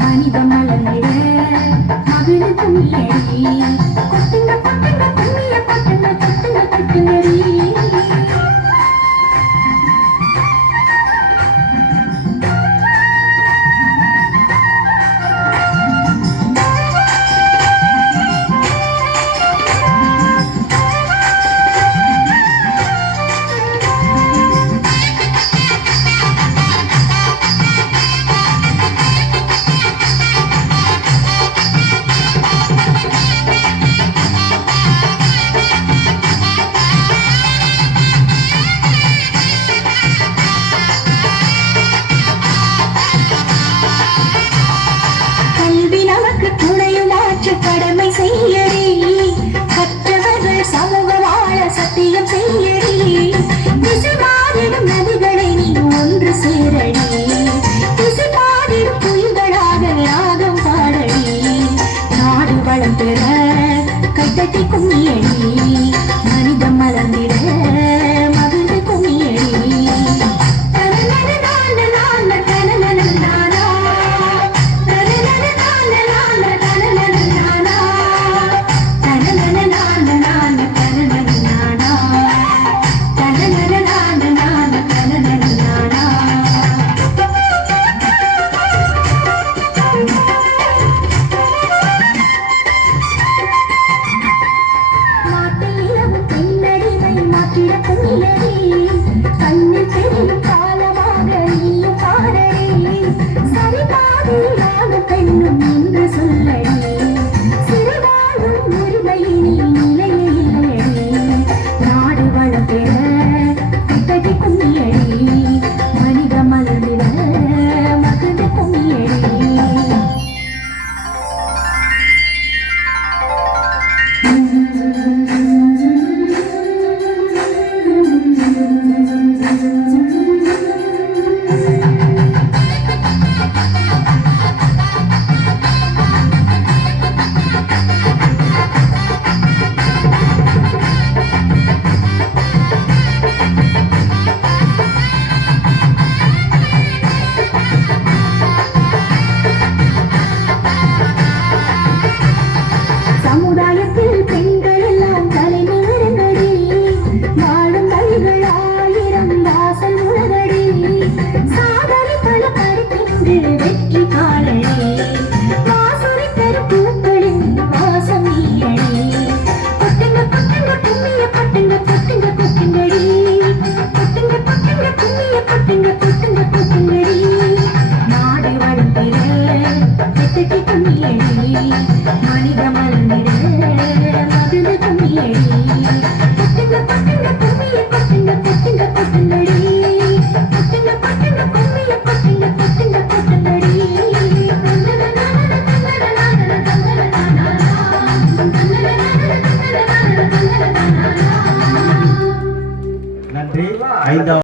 மனித மலர்ந்திட மகிழ் கும்மியடி கொட்டுங்க கொட்டுங்க கும்மிய கொட்டுங்க கொட்டுங்க கொட்டுங்கடி கடமை செய்யடி கற்றவர்கள் சமூக வாழ சத்தியம் செய்யடி திசைமாறிடும் நதிகளை நீ ஒன்று சேரடி திசைமாறிடும் புயல்களாக ராகம் பாடடி நாடு வளம் பெற கைத்தட்டி கும்மியடி மனிதம் மலர்ந்திட மகிழ்ந்து கும்மியடி கண்ணில் தெரியும் காலமாக நீயும் பாடடி சரிபாதையிலான பெண்ணும் என்று சொல்லடி சிறுவாழும் உரிமையினி நிலையிலடி நாடு வளம் பெற கிட்டடி கும்மியடி மனித மலர்ந்திட மகிழ்ந்து கும்மியடி சமுதாயத்தில் பெண்கள் எல்லாம் தலைநிமிருங்கடி வாழும் வழிகள் ஆயிரம் வாசல் உலகடி சாதனை பல படைக்கின்ற வெற்றி